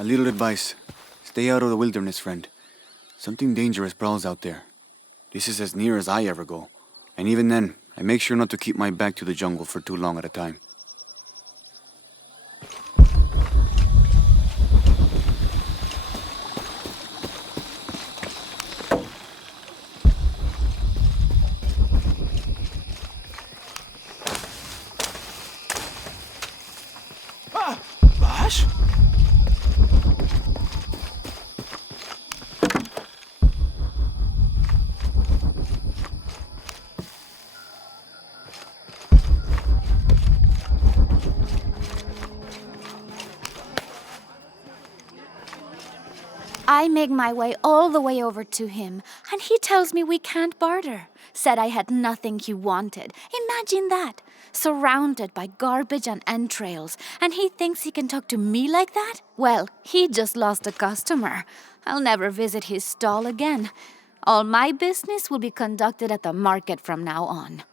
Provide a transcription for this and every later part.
A little advice. Stay out of the wilderness, friend. Something dangerous prowls out there. This is as near as I ever go. And even then, I make sure not to keep my back to the jungle for too long at a time. Bash? I make my way all the way over to him, and he tells me we can't barter. Said I had nothing he wanted. Imagine that. Surrounded by garbage and entrails, and he thinks he can talk to me like that? Well, he just lost a customer. I'll never visit his stall again. All my business will be conducted at the market from now on.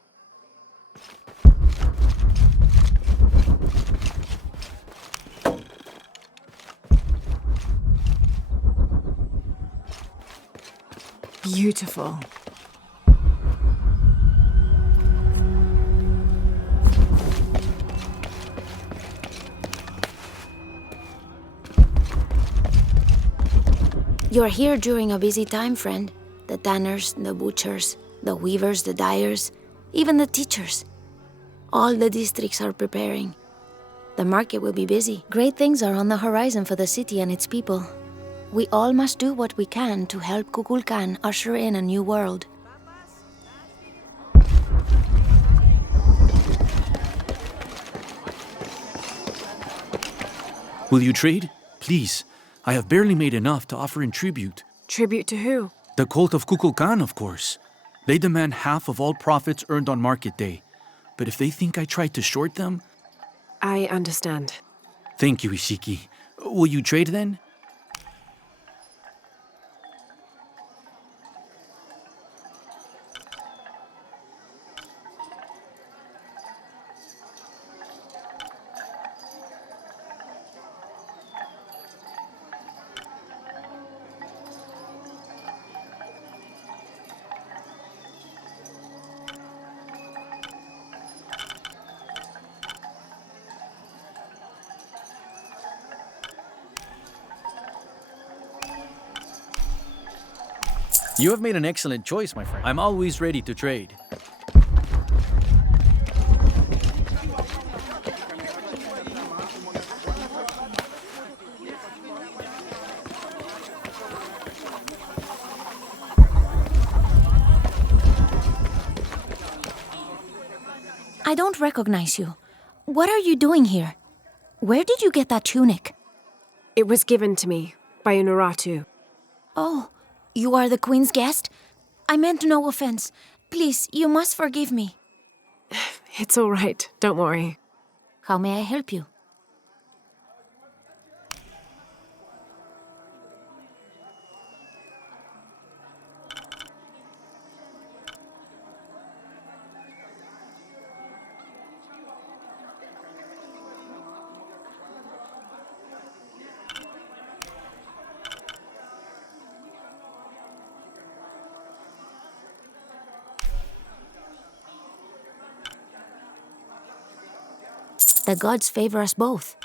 Beautiful. You're here during a busy time, friend. The tanners, the butchers, the weavers, the dyers, even the teachers. All the districts are preparing. The market will be busy. Great things are on the horizon for the city and its people. We all must do what we can to help Kukulkan usher in a new world. Will you trade? Please. I have barely made enough to offer in tribute. Tribute to who? The cult of Kukulkan, of course. They demand half of all profits earned on market day. But if they think I tried to short them... I understand. Thank you, Ishiki. Will you trade then? You have made an excellent choice, my friend. I'm always ready to trade. I don't recognize you. What are you doing here? Where did you get that tunic? It was given to me by Unuratu. Oh, you are the Queen's guest? I meant no offense. Please, you must forgive me. It's all right, don't worry. How may I help you? The gods favor us both.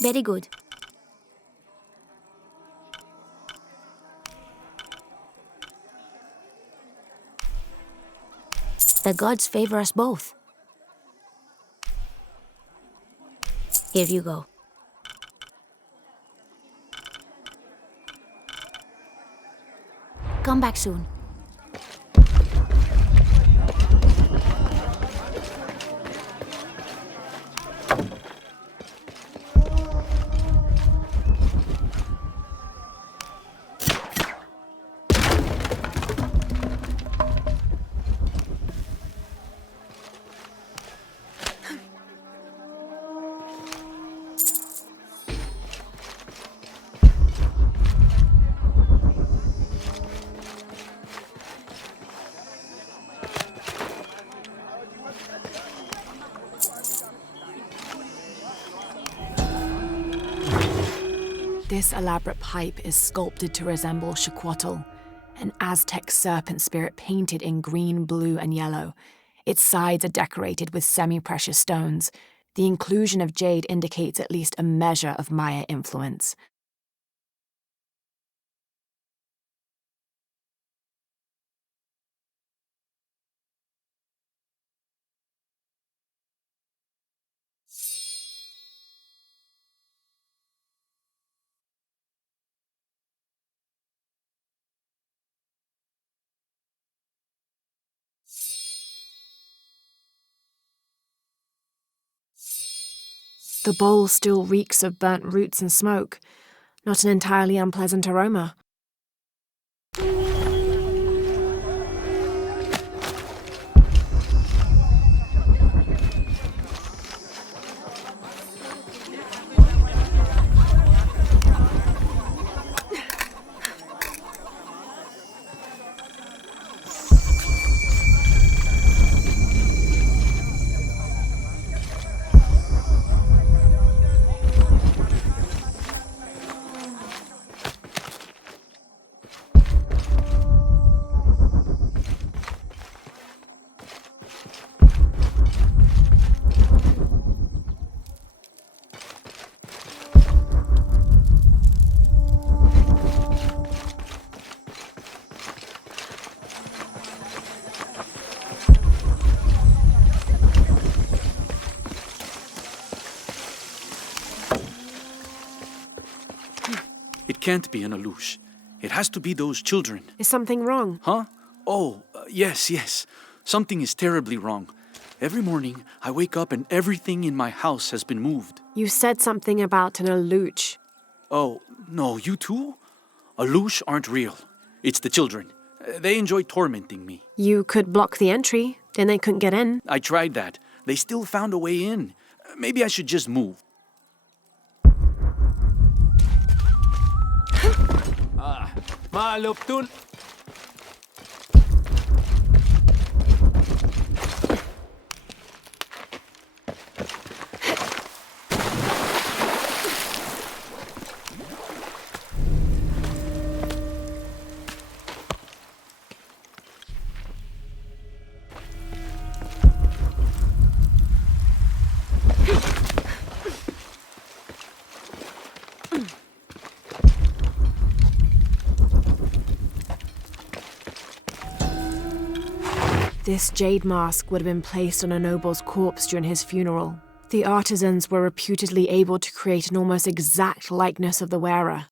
Very good. The gods favor us both. Here you go. Come back soon. This elaborate pipe is sculpted to resemble Xicuatl, an Aztec serpent spirit painted in green, blue, and yellow. Its sides are decorated with semi-precious stones. The inclusion of jade indicates at least a measure of Maya influence. The bowl still reeks of burnt roots and smoke. Not an entirely unpleasant aroma. It can't be an Alush. It has to be those children. Is something wrong? Huh? Oh, yes. Something is terribly wrong. Every morning, I wake up and everything in my house has been moved. You said something about an Aluch. Oh, no, you too? Alush aren't real. It's the children. They enjoy tormenting me. You could block the entry, then they couldn't get in. I tried that. They still found a way in. Maybe I should just move. Maaluptun. This jade mask would have been placed on a noble's corpse during his funeral. The artisans were reputedly able to create an almost exact likeness of the wearer.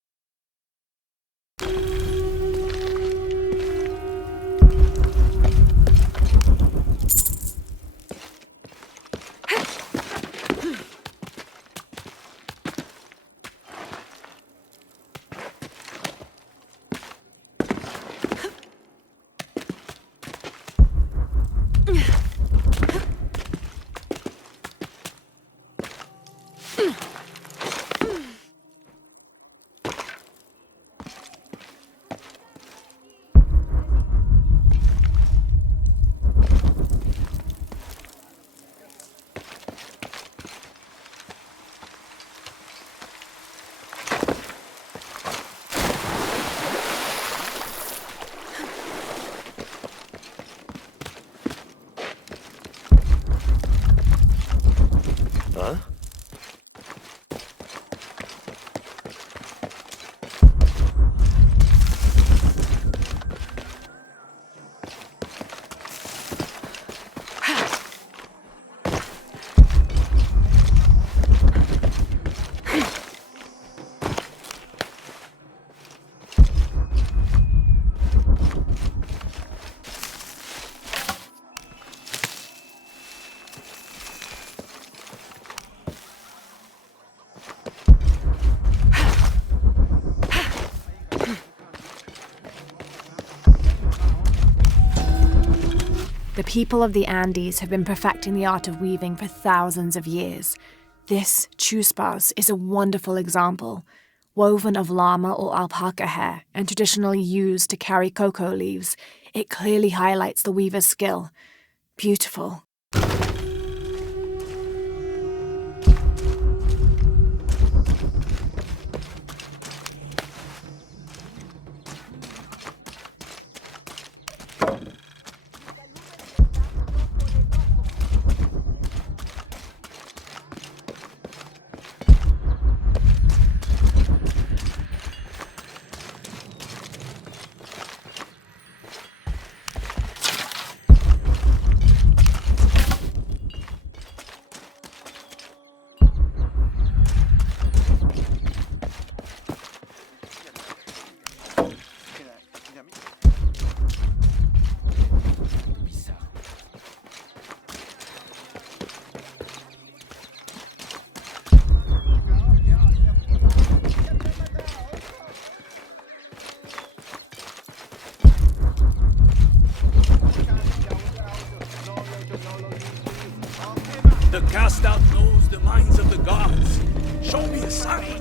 The people of the Andes have been perfecting the art of weaving for thousands of years. This chuspas is a wonderful example, woven of llama or alpaca hair and traditionally used to carry cocoa leaves. It clearly highlights the weaver's skill. Beautiful. cast out knows the minds of the gods. Show me a sign.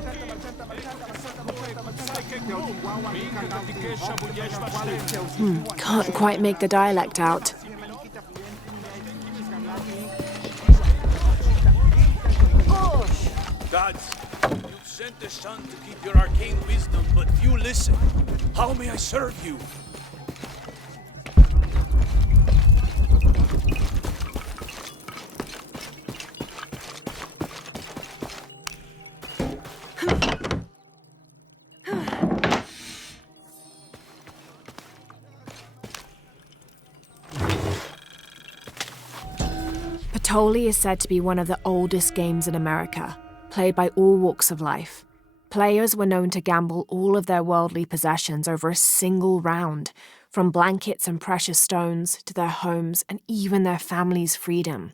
Can't quite make the dialect out. Gods, you sent the sun to keep your arcane wisdom, but few listen. How may I serve you? Patoli is said to be one of the oldest games in America, played by all walks of life. Players were known to gamble all of their worldly possessions over a single round, from blankets and precious stones to their homes and even their families' freedom.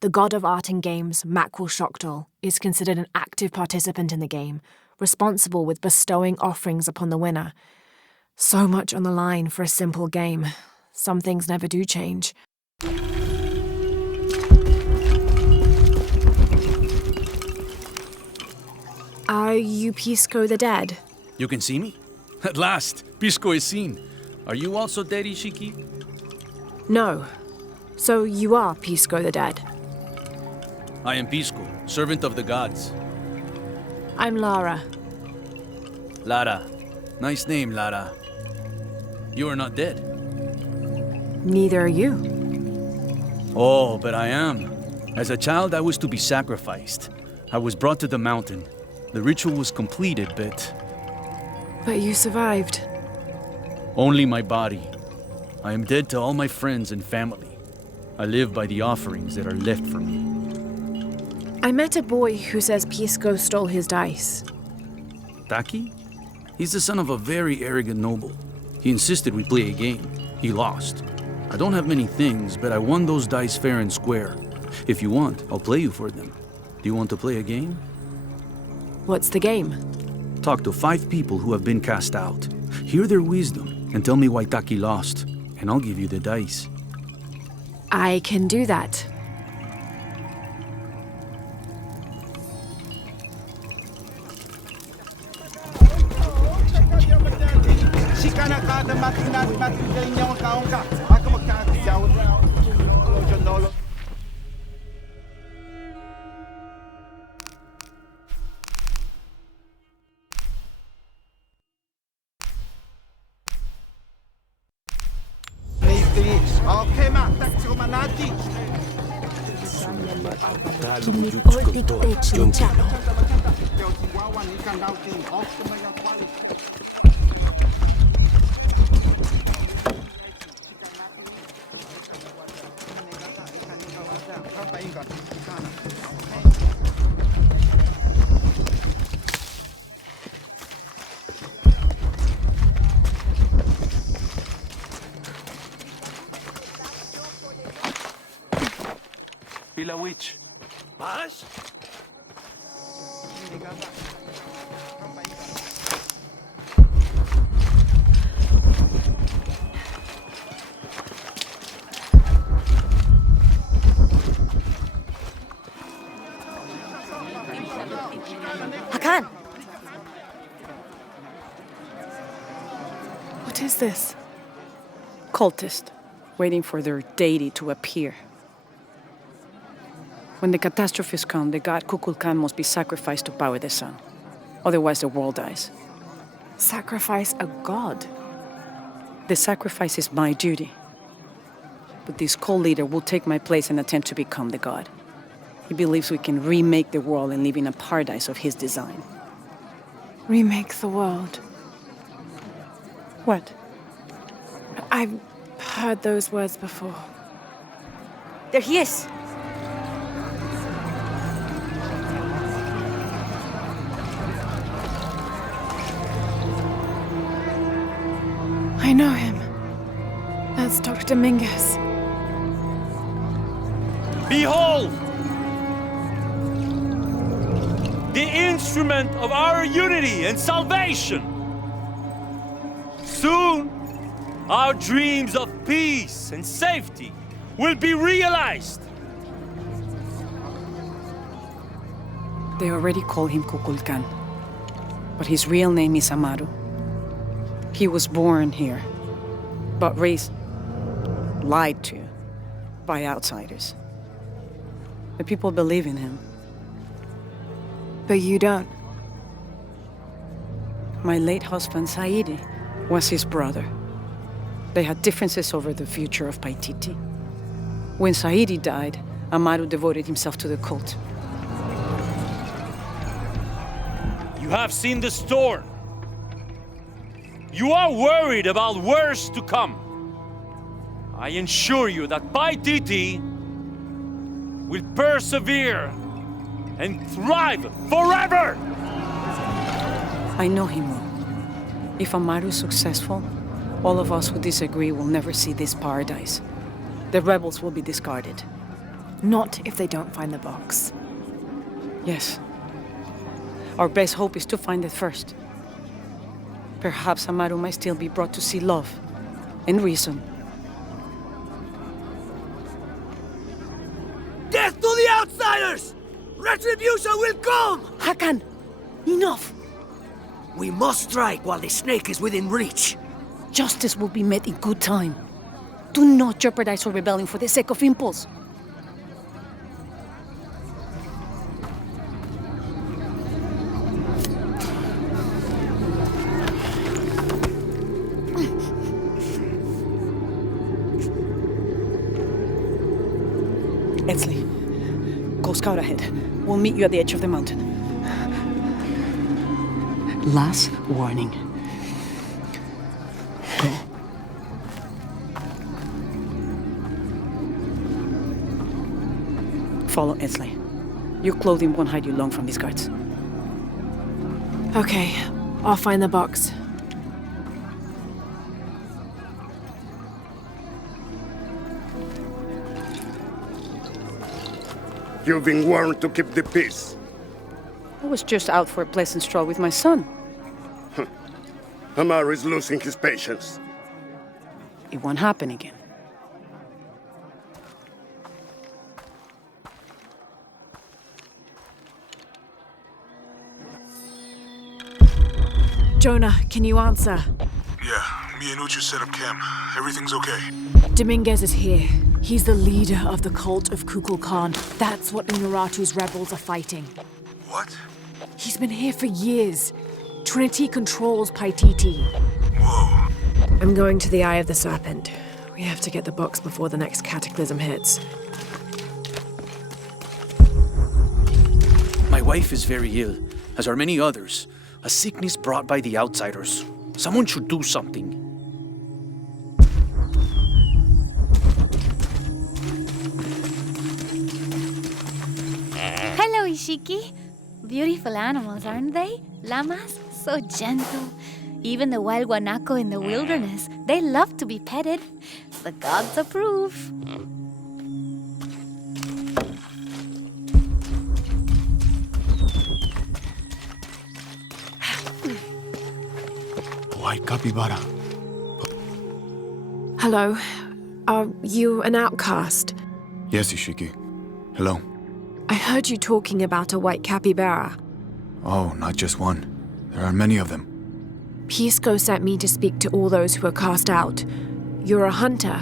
The god of art and games, Mackwell Shockdal, is considered an active participant in the game, responsible with bestowing offerings upon the winner. So much on the line for a simple game. Some things never do change. Are you Pisco the Dead? You can see me? At last, Pisco is seen. Are you also dead, Ishiki? No. So you are Pisco the Dead? I am Pisco, servant of the gods. I'm Lara. Lara. Nice name, Lara. You are not dead. Neither are you. Oh, but I am. As a child, I was to be sacrificed. I was brought to the mountain. The ritual was completed, but But you survived. only my body. I am dead to all my friends and family. I live by the offerings that are left for me. I met a boy who says Pisco stole his dice. Taki? He's the son of a very arrogant noble. He insisted we play a game. He lost. I don't have many things, but I won those dice fair and square. If you want, I'll play you for them. Do you want to play a game? What's the game? Talk to 5 people who have been cast out. Hear their wisdom and tell me why Taki lost, and I'll give you the dice. I can do that. Pila witch. Paz? Hakan! What is this? Cultist, waiting for their deity to appear. When the catastrophes come, the god Kukulkan must be sacrificed to power the sun. Otherwise, the world dies. Sacrifice a god? The sacrifice is my duty. But this cult leader will take my place and attempt to become the god. He believes we can remake the world and live in a paradise of his design. Remake the world. What? I've heard those words before. There he is! I know him. That's Dr. Dominguez. Behold! The instrument of our unity and salvation! Soon, our dreams of peace and safety will be realized. They already call him Kukulkan, but his real name is Amaru. He was born here, but raised, lied to, by outsiders. The people believe in him. But you don't. My late husband, Saidi, was his brother. They had differences over the future of Paititi. When Saidi died, Amaru devoted himself to the cult. You have seen the storm. You are worried about worse to come. I assure you that Paititi will persevere and thrive forever! I know him well. If Amaru is successful, all of us who disagree will never see this paradise. The rebels will be discarded. Not if they don't find the box. Yes. Our best hope is to find it first. Perhaps Amaru might still be brought to see love and reason. Death to the outsiders! Retribution will come! Hakan! Enough! We must strike while the snake is within reach. Justice will be met in good time. Do not jeopardize our rebellion for the sake of impulse. Etzli, go scout ahead. We'll meet you at the edge of the mountain. Last warning. Go. Follow Etzli. Your clothing won't hide you long from these guards. Okay, I'll find the box. You've been warned to keep the peace. I was just out for a pleasant stroll with my son. Amaru is losing his patience. It won't happen again. Jonah, can you answer? Yeah, me and Uchu set up camp. Everything's okay. Dominguez is here. He's the leader of the cult of Kukulkan. That's what Unuratu's rebels are fighting. What? He's been here for years. Trinity controls Paititi. Whoa. I'm going to the Eye of the Serpent. We have to get the box before the next cataclysm hits. My wife is very ill, as are many others. A sickness brought by the outsiders. Someone should do something. Hello, Ishiki. Beautiful animals, aren't they? Llamas? So gentle. Even the wild guanaco in the wilderness, they love to be petted. The gods approve. White capybara. Hello. Are you an outcast? Yes, Ishiki. Hello. I heard you talking about a white capybara. Oh, not just one. There are many of them. Pisco sent me to speak to all those who are cast out. You're a hunter.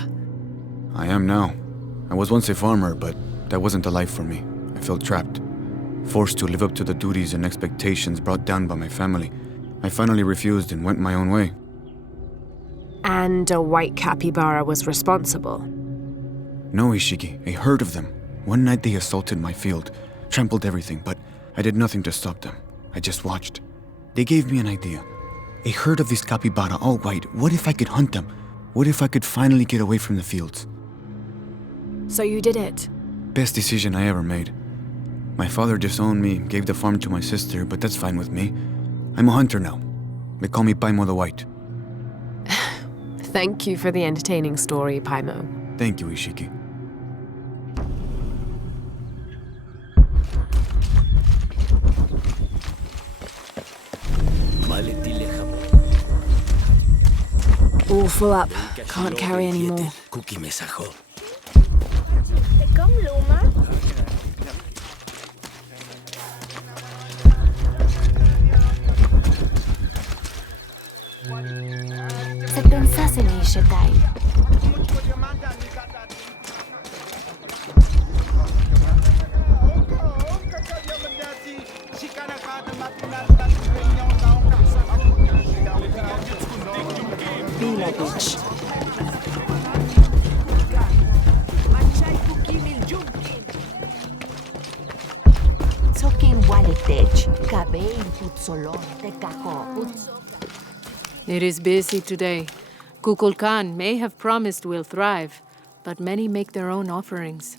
I am now. I was once a farmer, but that wasn't the life for me. I felt trapped. Forced to live up to the duties and expectations brought down by my family. I finally refused and went my own way. And a white capybara was responsible. No, Ishiki, a herd of them. One night they assaulted my field, trampled everything, but I did nothing to stop them. I just watched. They gave me an idea. A herd of these capybara, all white. What if I could hunt them? What if I could finally get away from the fields? So you did it? Best decision I ever made. My father disowned me, gave the farm to my sister, but that's fine with me. I'm a hunter now. They call me Paimo the White. Thank you for the entertaining story, Paimo. Thank you, Ishiki. All full up. Can't carry any more. Se pensasse nei Shetai. Bila bitch. It is busy today. Kukulkan may have promised we'll thrive, but many make their own offerings.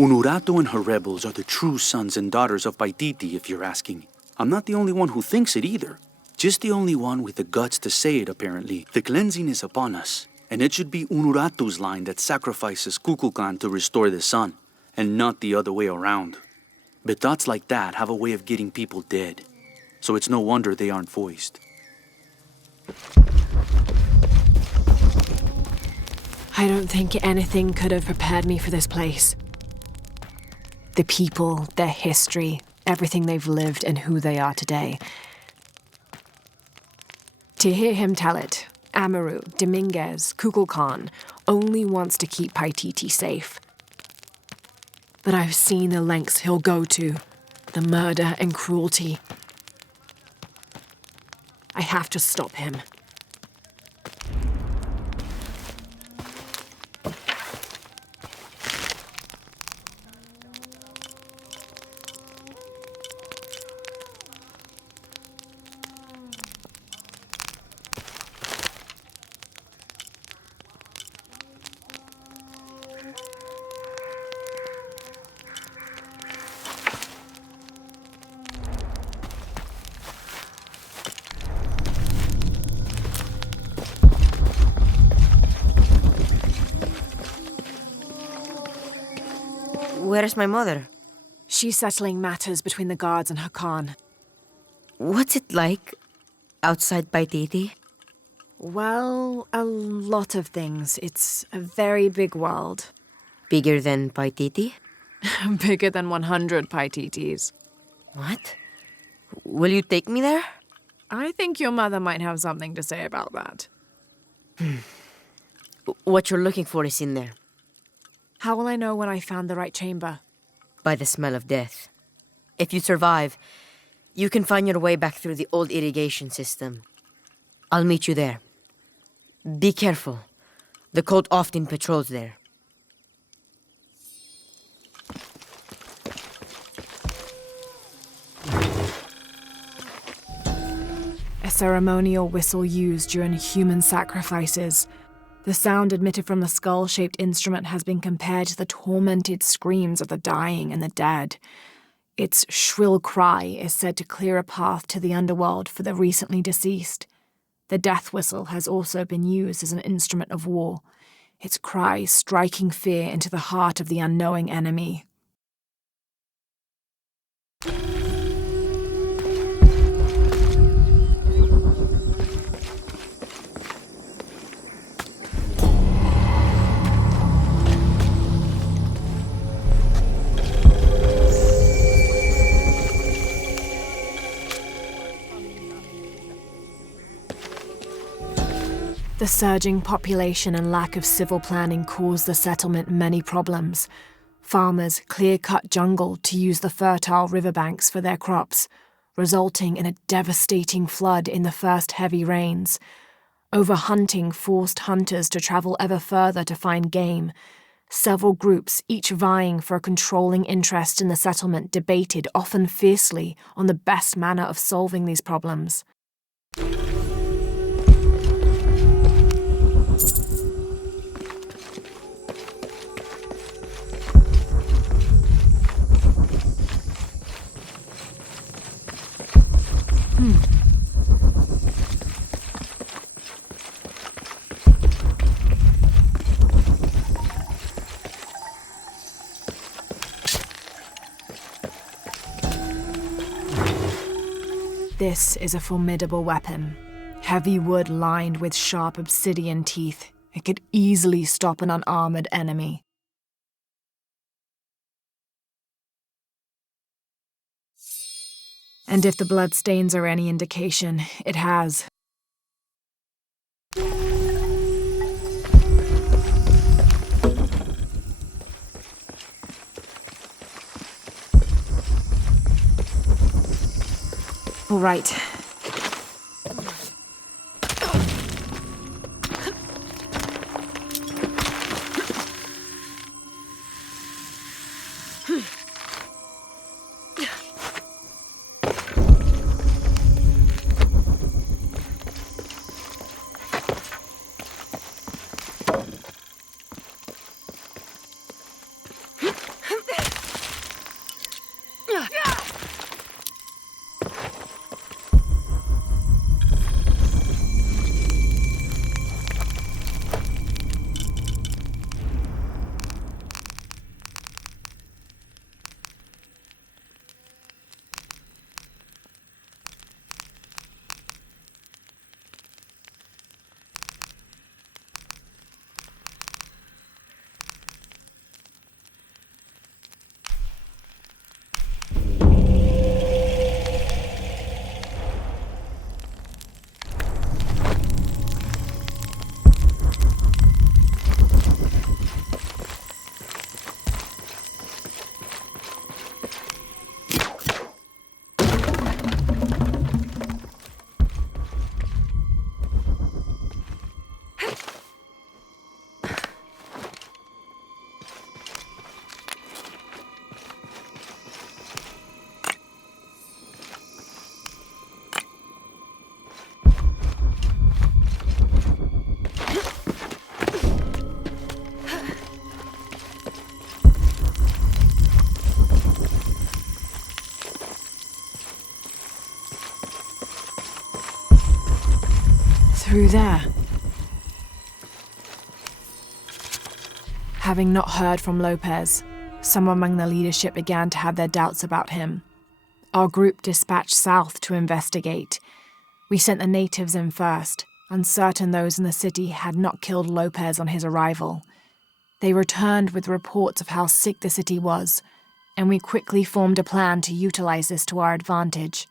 Unuratu and her rebels are the true sons and daughters of Paititi, if you're asking. I'm not the only one who thinks it either. Just the only one with the guts to say it, apparently. The cleansing is upon us, and it should be Unuratu's line that sacrifices Kukulkan to restore the sun, and not the other way around. But thoughts like that have a way of getting people dead, so it's no wonder they aren't voiced. I don't think anything could have prepared me for this place. The people, their history, everything they've lived and who they are today. To hear him tell it, Amaru, Dominguez, Kukulkan only wants to keep Paititi safe. But I've seen the lengths he'll go to, the murder and cruelty. I have to stop him. Where's my mother? She's settling matters between the guards and her Khan. What's it like outside Paititi? Well, a lot of things. It's a very big world. Bigger than Paititi? Bigger than 100 Paititis. What? Will you take me there? I think your mother might have something to say about that. What you're looking for is in there. How will I know when I found the right chamber? By the smell of death. If you survive, you can find your way back through the old irrigation system. I'll meet you there. Be careful. The cult often patrols there. A ceremonial whistle used during human sacrifices. The sound emitted from the skull-shaped instrument has been compared to the tormented screams of the dying and the dead. Its shrill cry is said to clear a path to the underworld for the recently deceased. The death whistle has also been used as an instrument of war, its cry striking fear into the heart of the unknowing enemy. The surging population and lack of civil planning caused the settlement many problems. Farmers clear-cut jungle to use the fertile riverbanks for their crops, resulting in a devastating flood in the first heavy rains. Overhunting forced hunters to travel ever further to find game. Several groups, each vying for a controlling interest in the settlement, debated often fiercely on the best manner of solving these problems. This is a formidable weapon. Heavy wood lined with sharp obsidian teeth. It could easily stop an unarmored enemy. And if the bloodstains are any indication, it has. All right. Through there. Having not heard from Lopez, some among the leadership began to have their doubts about him. Our group dispatched south to investigate. We sent the natives in first, uncertain those in the city had not killed Lopez on his arrival. They returned with reports of how sick the city was, and we quickly formed a plan to utilize this to our advantage.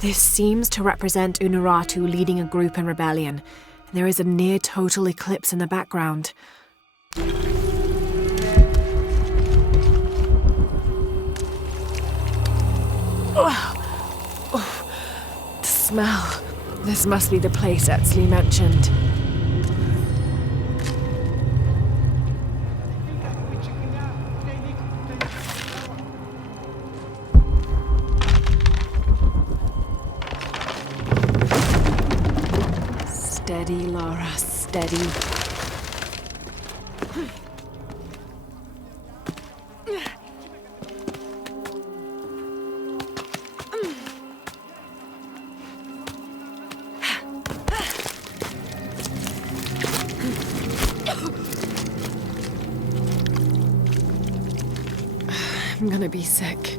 This seems to represent Unuratu leading a group in rebellion. There is a near-total eclipse in the background. The smell. This must be the place Etzli mentioned. Steady, Lara, steady. I'm gonna be sick.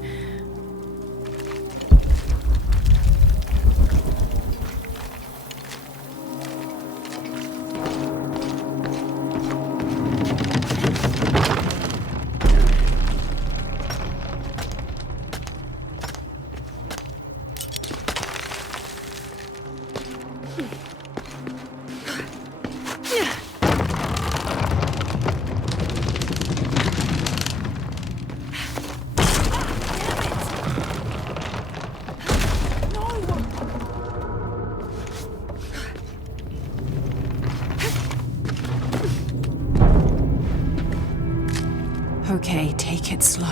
Okay, take it slow.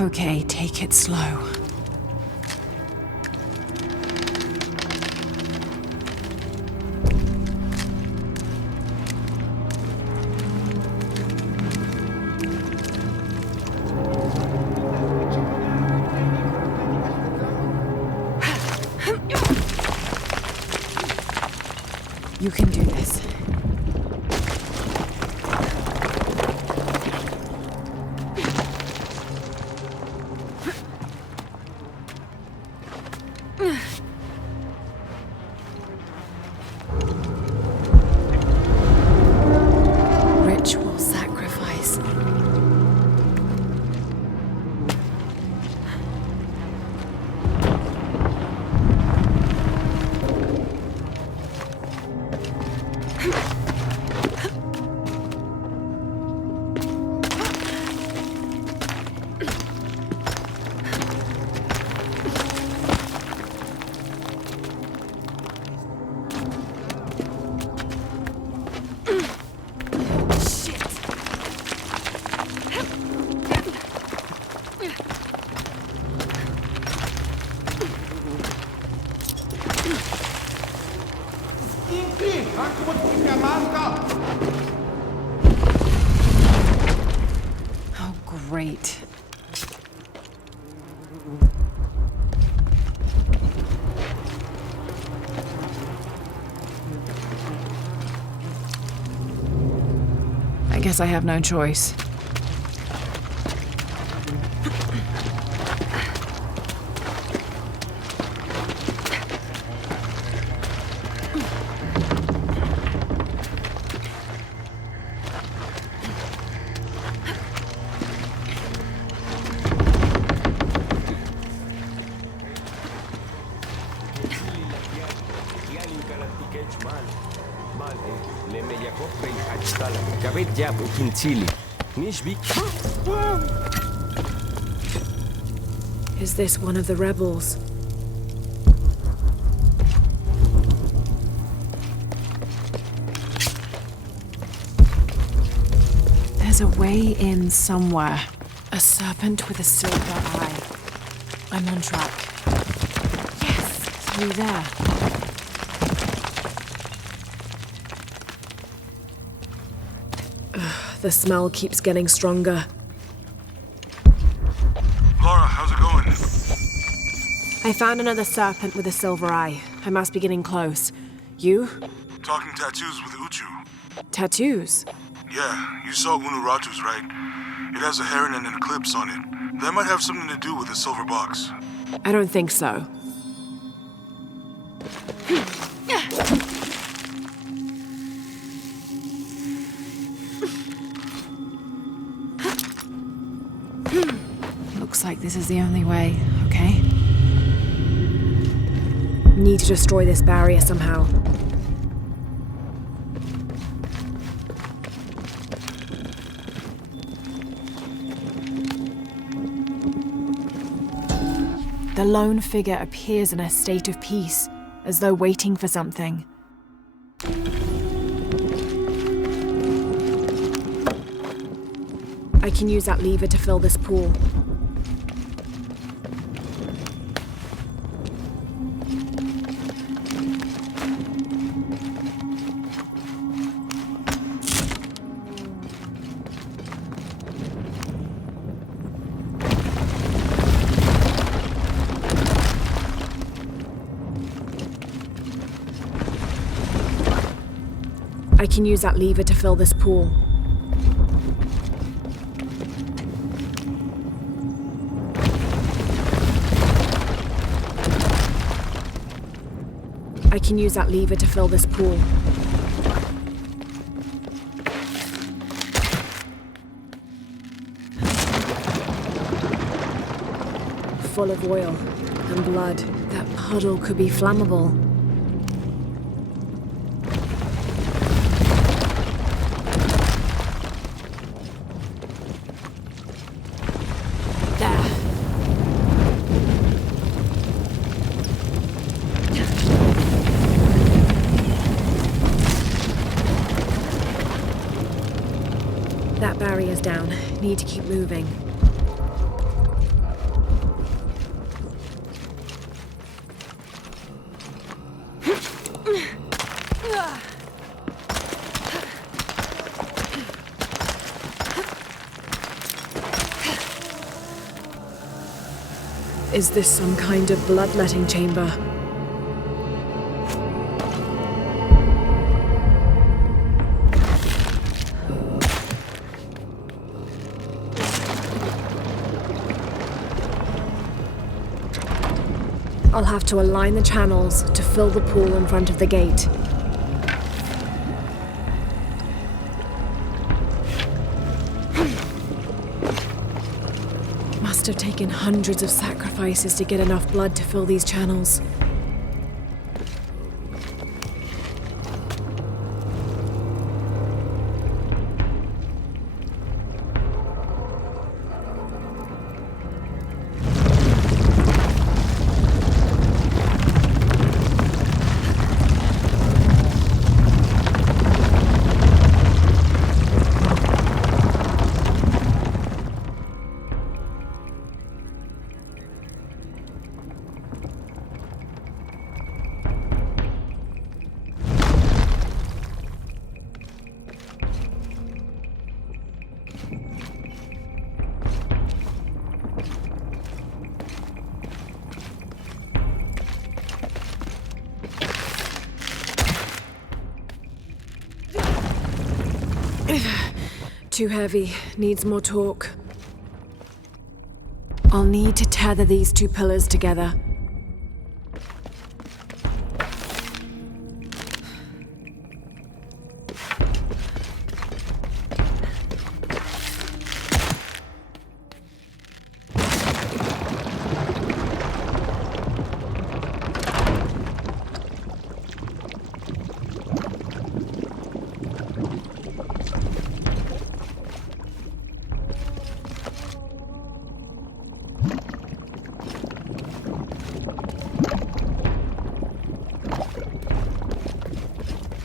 Okay, take it slow. You can do this. Ritual sacrifice. Oh, great. I guess I have no choice. Is this one of the rebels? There's a way in somewhere. A serpent with a silver eye. I'm on track. Yes, through there. The smell keeps getting stronger. Lara, how's it going? I found another serpent with a silver eye. I must be getting close. You? Talking tattoos with Uchu. Tattoos? Yeah, you saw Unuratu's, right? It has a heron and an eclipse on it. That might have something to do with the silver box. I don't think so. Looks like this is the only way, okay? Need to destroy this barrier somehow. The lone figure appears in a state of peace, as though waiting for something. I can use that lever to fill this pool. I can use that lever to fill this pool. I can use that lever to fill this pool. Full of oil and blood. That puddle could be flammable. down. Need to keep moving. Is this some kind of bloodletting chamber? I'll have to align the channels to fill the pool in front of the gate. Must have taken hundreds of sacrifices to get enough blood to fill these channels. Too heavy. Needs more torque. I'll need to tether these two pillars together.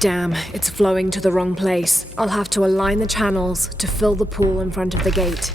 Damn, it's flowing to the wrong place. I'll have to align the channels to fill the pool in front of the gate.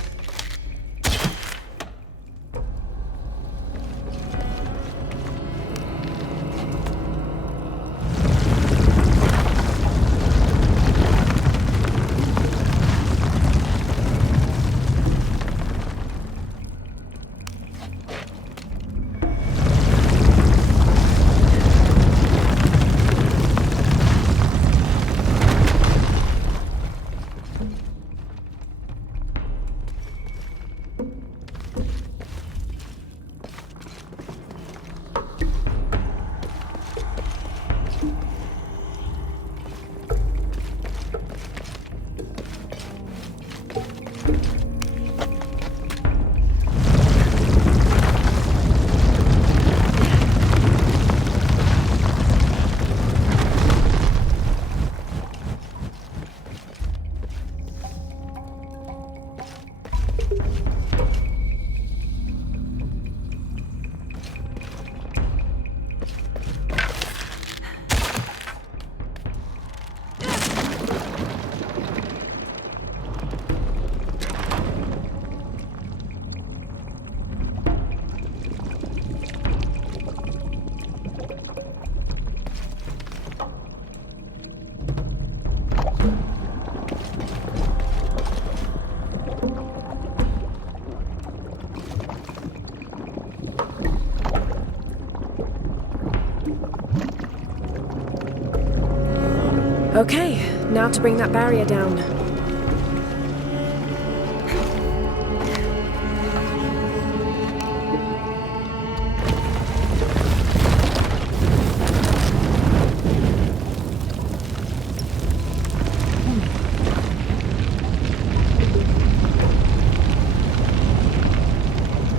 Okay, now to bring that barrier down.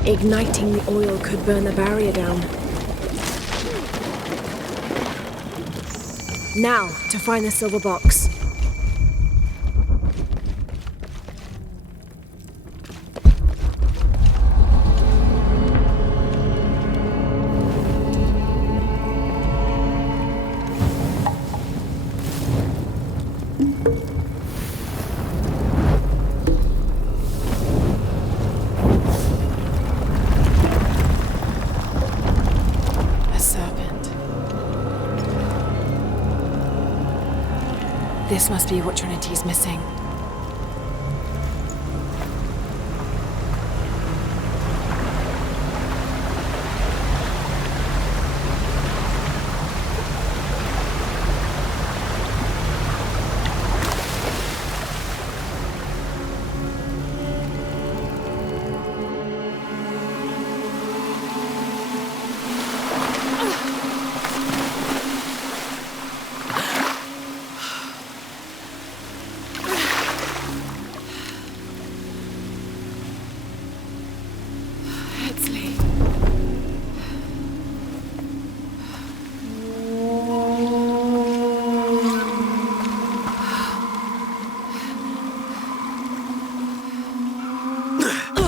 Igniting the oil could burn the barrier down. Now, to find the silver box. This must be what Trinity's missing.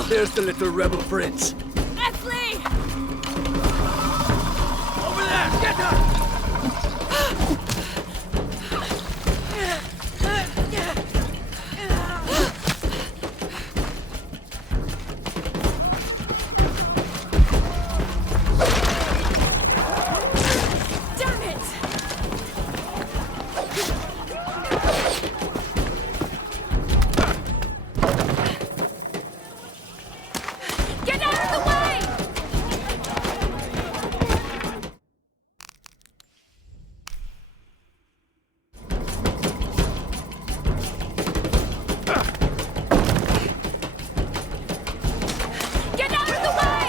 There's the little rebel prince. Esley! Over there! Get her! Damn it! Get out of the way! Get out of the way!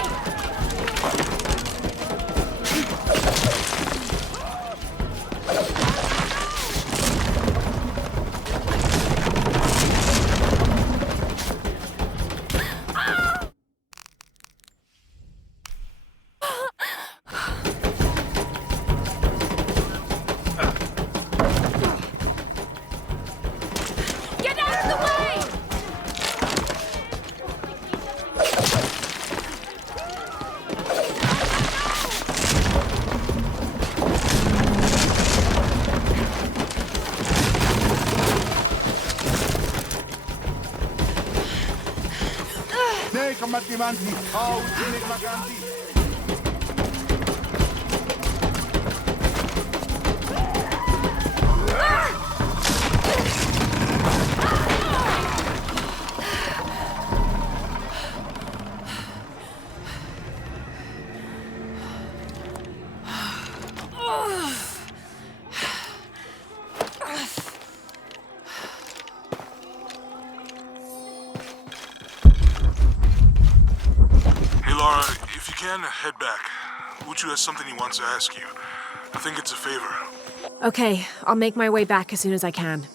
Get out of the way! Nei, combattimanti! Oh, uccide i vaganti! Hey, Lara, if you can, head back. Uchu has something he wants to ask you. I think it's a favor. Okay, I'll make my way back as soon as I can.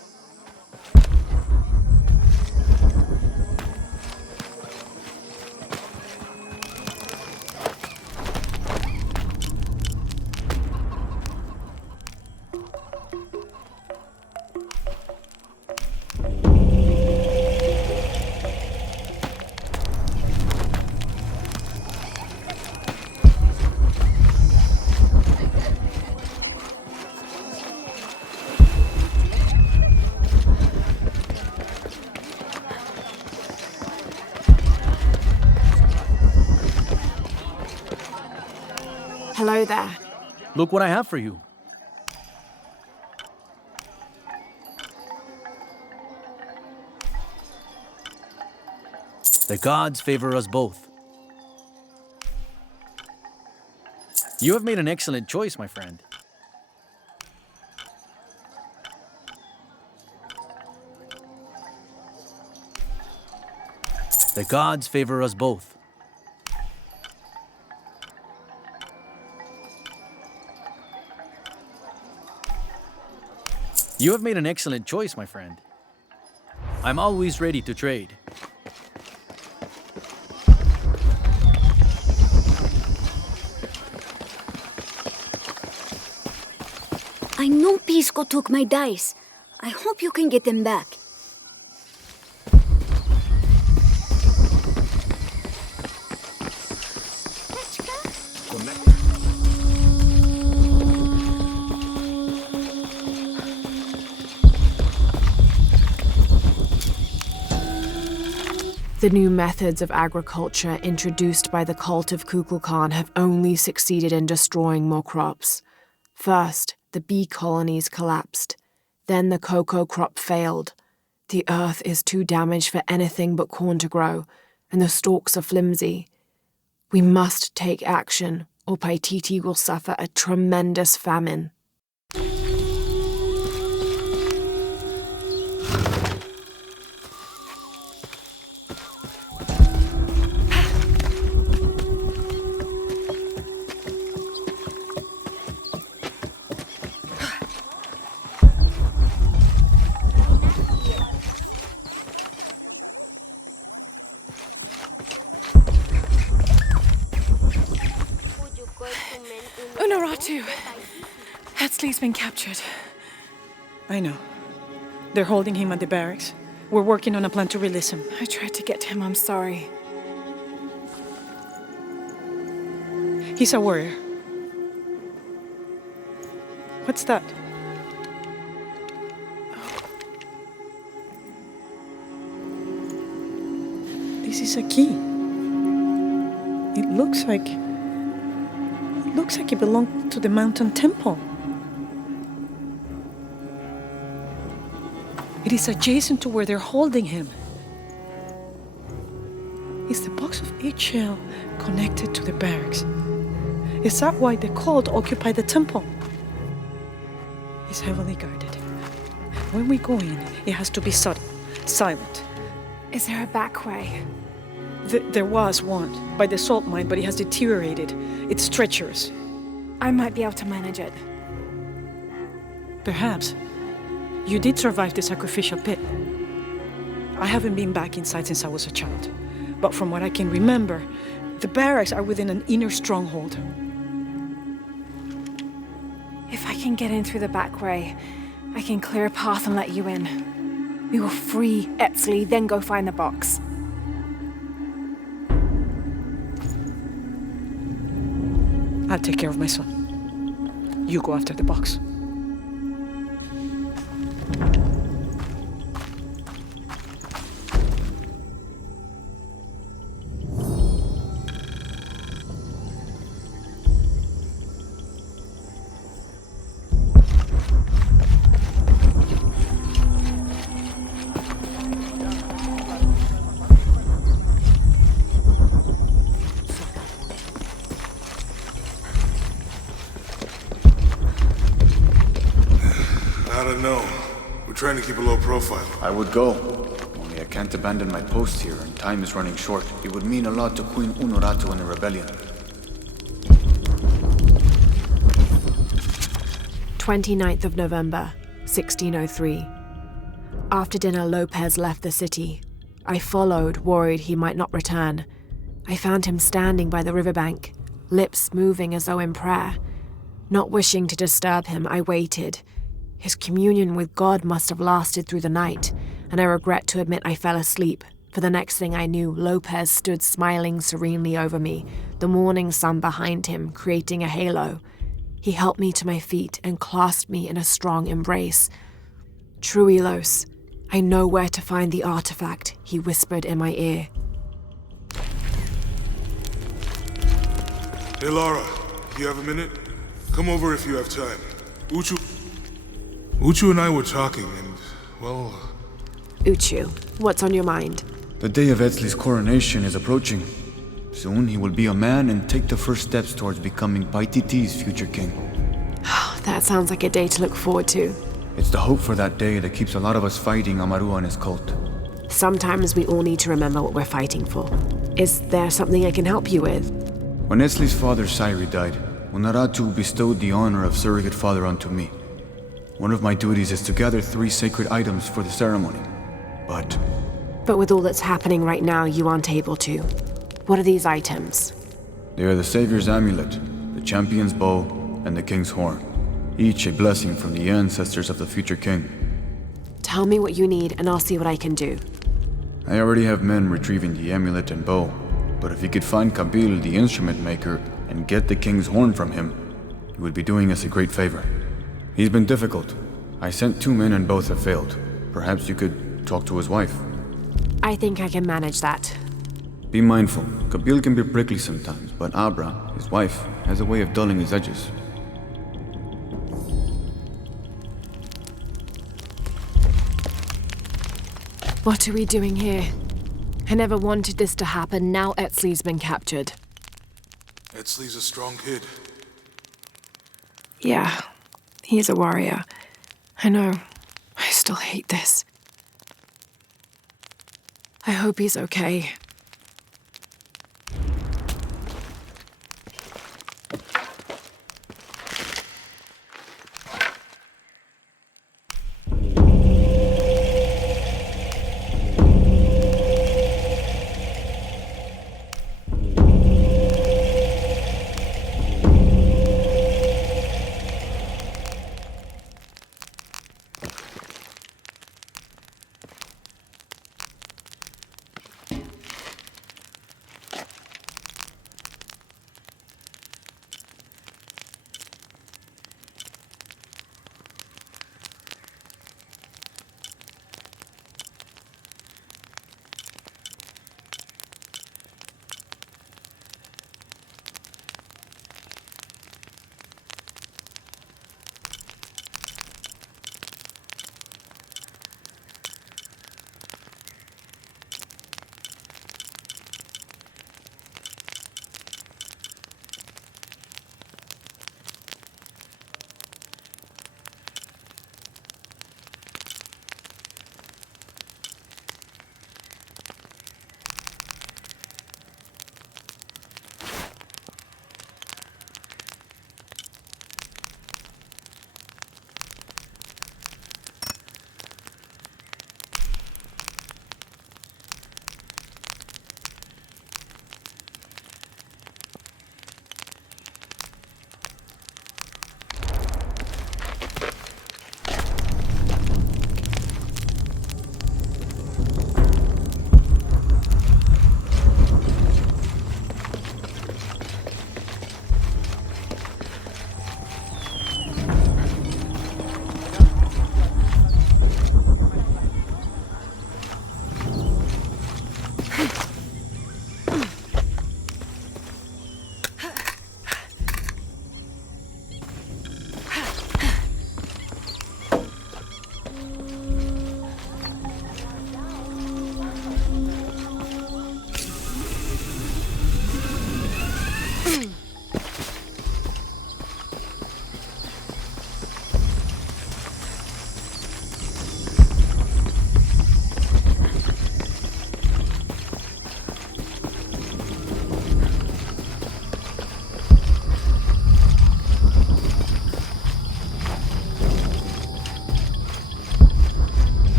Hello there. Look what I have for you. The gods favor us both. You have made an excellent choice, my friend. The gods favor us both. You have made an excellent choice, my friend. I'm always ready to trade. I know Pisco took my dice. I hope you can get them back. The new methods of agriculture introduced by the cult of Kukulkan have only succeeded in destroying more crops. First, the bee colonies collapsed. Then the cocoa crop failed. The earth is too damaged for anything but corn to grow, and the stalks are flimsy. We must take action, or Paititi will suffer a tremendous famine. Unuratu! Hetzley's been captured. I know. They're holding him at the barracks. We're working on a plan to release him. I tried to get to him, I'm sorry. He's a warrior. What's that? This is a key. It looks like it belonged to the mountain temple. It is adjacent to where they're holding him. Is the box of eggshell connected to the barracks? Is that why the cult occupied the temple? It's heavily guarded. When we go in, it has to be subtle, silent. Is there a back way? There was one, by the salt mine, but it has deteriorated. It's treacherous. I might be able to manage it. Perhaps. You did survive the sacrificial pit. I haven't been back inside since I was a child. But from what I can remember, the barracks are within an inner stronghold. If I can get in through the back way, I can clear a path and let you in. We will free Hetzley, then go find the box. I'll take care of my son. You go after the box. I don't know. We're trying to keep a low profile. I would go. Only I can't abandon my post here, and time is running short. It would mean a lot to Queen Unuratu and the rebellion. 29th of November, 1603. After dinner, Lopez left the city. I followed, worried he might not return. I found him standing by the riverbank, lips moving as though in prayer. Not wishing to disturb him, I waited. His communion with God must have lasted through the night, and I regret to admit I fell asleep, for the next thing I knew, Lopez stood smiling serenely over me, the morning sun behind him, creating a halo. He helped me to my feet and clasped me in a strong embrace. Truilos, I know where to find the artifact, he whispered in my ear. Hey, Lara, you have a minute? Come over if you have time. Uchu and I were talking, and, well... Uchu, what's on your mind? The day of Hetzley's coronation is approaching. Soon he will be a man and take the first steps towards becoming Paititi's future king. That sounds like a day to look forward to. It's the hope for that day that keeps a lot of us fighting Amaru and his cult. Sometimes we all need to remember what we're fighting for. Is there something I can help you with? When Hetzley's father Sairi died, Unuratu bestowed the honor of surrogate father onto me. One of my duties is to gather 3 sacred items for the ceremony. But with all that's happening right now, you aren't able to. What are these items? They are the Savior's amulet, the champion's bow, and the king's horn. Each a blessing from the ancestors of the future king. Tell me what you need, and I'll see what I can do. I already have men retrieving the amulet and bow, but if you could find Kabil, the instrument maker, and get the king's horn from him, you would be doing us a great favor. He's been difficult. I sent 2 men and both have failed. Perhaps you could talk to his wife. I think I can manage that. Be mindful. Kabil can be prickly sometimes, but Abra, his wife, has a way of dulling his edges. What are we doing here? I never wanted this to happen. Now Etzli's been captured. Etzli's a strong kid. Yeah, he's a warrior. I know. I still hate this. I hope he's okay.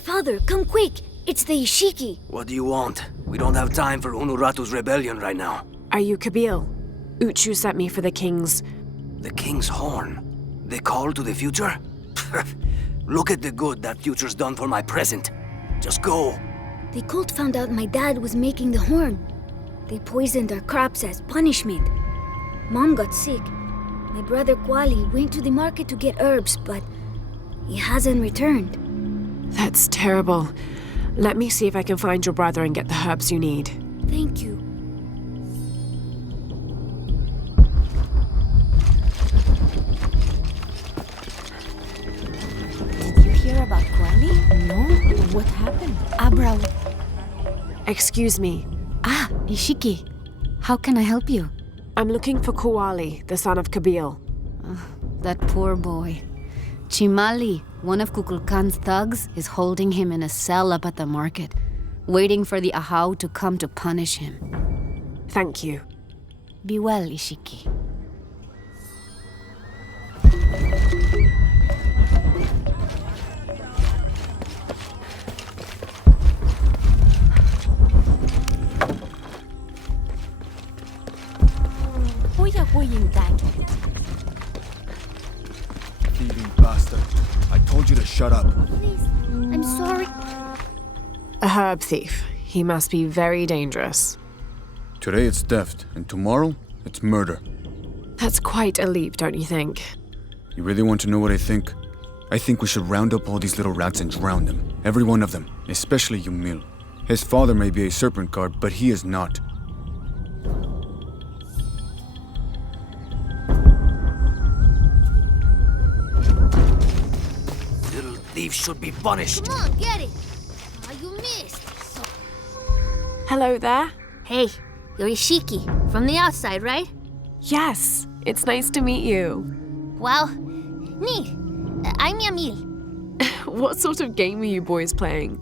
Father, come quick! It's the Ishiki! What do you want? We don't have time for Unuratu's rebellion right now. Are you Kabil? Uchu sent me for the king's... The king's horn? The call to the future? Look at the good that future's done for my present. Just go. The cult found out my dad was making the horn. They poisoned our crops as punishment. Mom got sick. My brother Kwali went to the market to get herbs, but he hasn't returned. That's terrible. Let me see if I can find your brother and get the herbs you need. Thank you. Did you hear about Kwali? No. What happened? Abra. Excuse me. Ah, Ishiki. How can I help you? I'm looking for Kuali, the son of Kabil. That poor boy. Chimali, one of Kukulkan's thugs, is holding him in a cell up at the market, waiting for the Ahau to come to punish him. Thank you. Be well, Ishiki. Thieving bastard. I told you to shut up. Please, I'm sorry. A herb thief. He must be very dangerous. Today it's theft, and tomorrow it's murder. That's quite a leap, don't you think? You really want to know what I think? I think we should round up all these little rats and drown them. Every one of them, especially Yumil. His father may be a serpent guard, but he is not. thieves should be punished. Come on, get it. You missed. Hello there. Hey, you're Ishiki, from the outside, right? Yes, it's nice to meet you. Well, neat. I'm Yamil. What sort of game are you boys playing?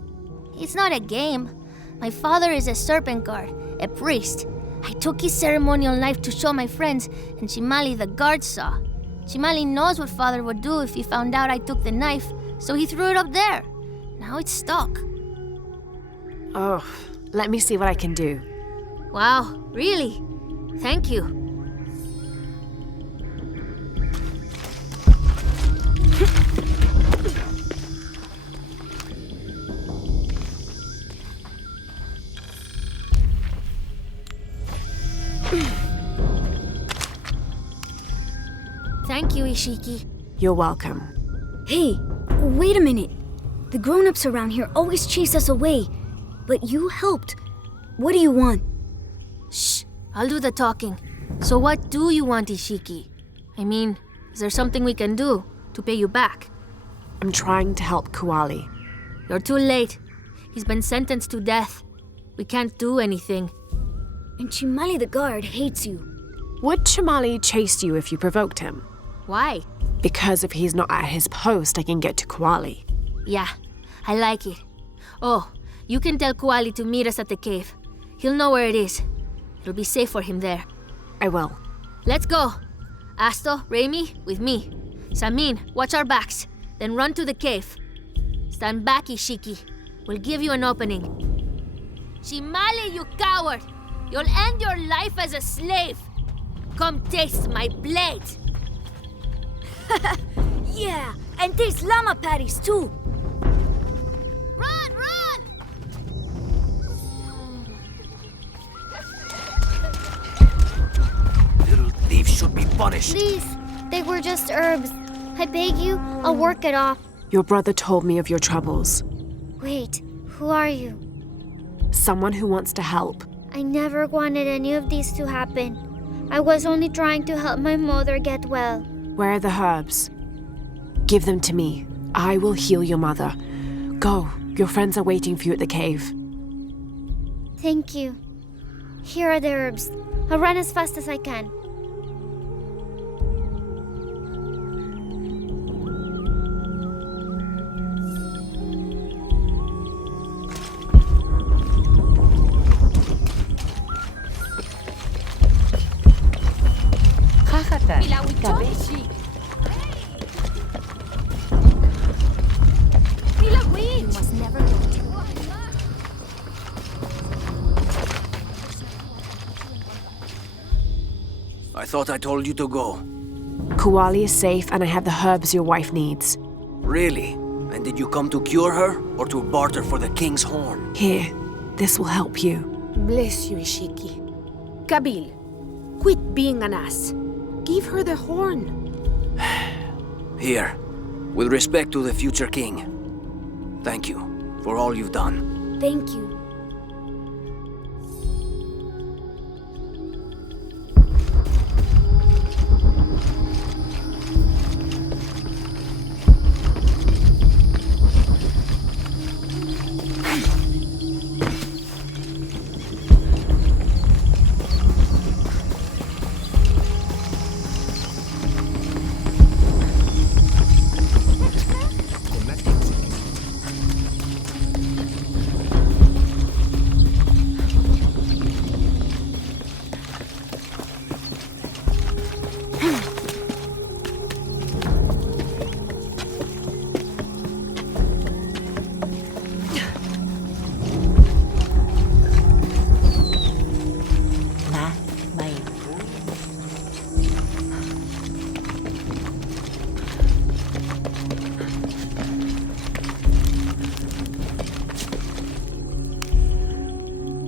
It's not a game. My father is a serpent guard, a priest. I took his ceremonial knife to show my friends, and Chimali the guard saw. Chimali knows what father would do if he found out I took the knife, so he threw it up there. Now it's stuck. Oh, let me see what I can do. Wow, really? Thank you. Thank you, Ishiki. You're welcome. Hey, wait a minute. The grown-ups around here always chase us away. But you helped. What do you want? Shh, I'll do the talking. So what do you want, Ishiki? I mean, is there something we can do to pay you back? I'm trying to help Kuali. You're too late. He's been sentenced to death. We can't do anything. And Chimali the guard hates you. Would Chimali chase you if you provoked him? Why? Because if he's not at his post, I can get to Kuali. Yeah, I like it. Oh, you can tell Kuali to meet us at the cave. He'll know where it is. It'll be safe for him there. I will. Let's go. Asto, Raimi, with me. Samin, watch our backs. Then run to the cave. Stand back, Ishiki. We'll give you an opening. Chimali, you coward! You'll end your life as a slave. Come taste my blade. Yeah, and taste llama patties too. Run, run! Little thieves should be punished. Please, they were just herbs. I beg you, I'll work it off. Your brother told me of your troubles. Wait, who are you? Someone who wants to help. I never wanted any of these to happen. I was only trying to help my mother get well. Where are the herbs? Give them to me. I will heal your mother. Go. Your friends are waiting for you at the cave. Thank you. Here are the herbs. I'll run as fast as I can. You must never go. I thought I told you to go. Kuali is safe and I have the herbs your wife needs. Really? And did you come to cure her or to barter for the king's horn? Here, this will help you. Bless you, Ishiki. Kabil, quit being an ass. Give her the horn. Here, with respect to the future king. Thank you for all you've done. Thank you.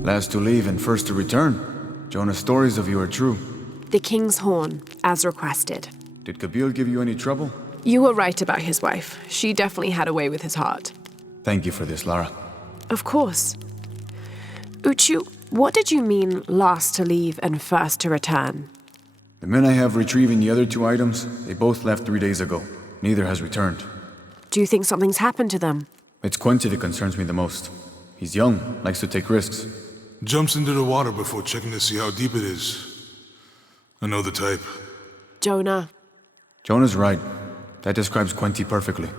Last to leave and first to return. Jonah's stories of you are true. The king's horn, as requested. Did Kabil give you any trouble? You were right about his wife. She definitely had a way with his heart. Thank you for this, Lara. Of course. Uchu, what did you mean last to leave and first to return? The men I have retrieving the other two items, they both left 3 days ago. Neither has returned. Do you think something's happened to them? It's Quincy that concerns me the most. He's young, likes to take risks. Jumps into the water before checking to see how deep it is. I know the type. Jonah. Jonah's right. That describes Quincy perfectly.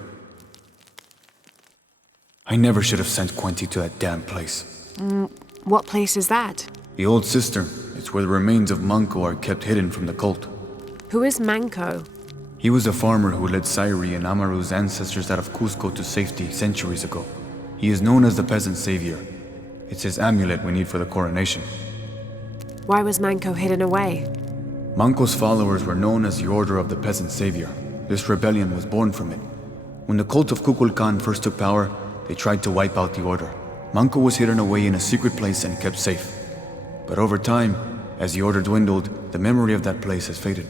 I never should have sent Quincy to that damn place. What place is that? The old cistern. It's where the remains of Manco are kept hidden from the cult. Who is Manco? He was a farmer who led Sairi and Amaru's ancestors out of Cusco to safety centuries ago. He is known as the peasant savior. It's his amulet we need for the coronation. Why was Manco hidden away? Manco's followers were known as the Order of the Peasant Savior. This rebellion was born from it. When the cult of Kukulkan first took power, they tried to wipe out the order. Manco was hidden away in a secret place and kept safe. But over time, as the order dwindled, the memory of that place has faded.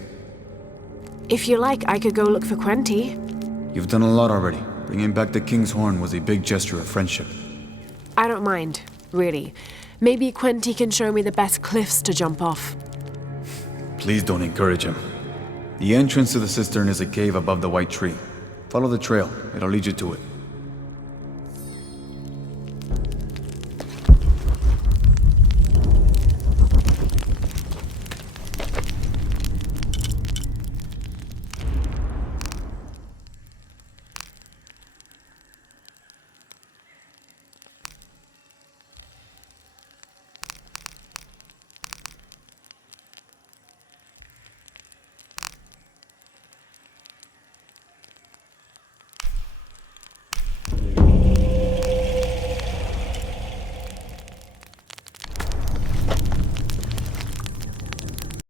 If you like, I could go look for Quenti. You've done a lot already. Bringing back the King's Horn was a big gesture of friendship. I don't mind, really. Maybe Quenti can show me the best cliffs to jump off. Please don't encourage him. The entrance to the cistern is a cave above the white tree. Follow the trail. It'll lead you to it.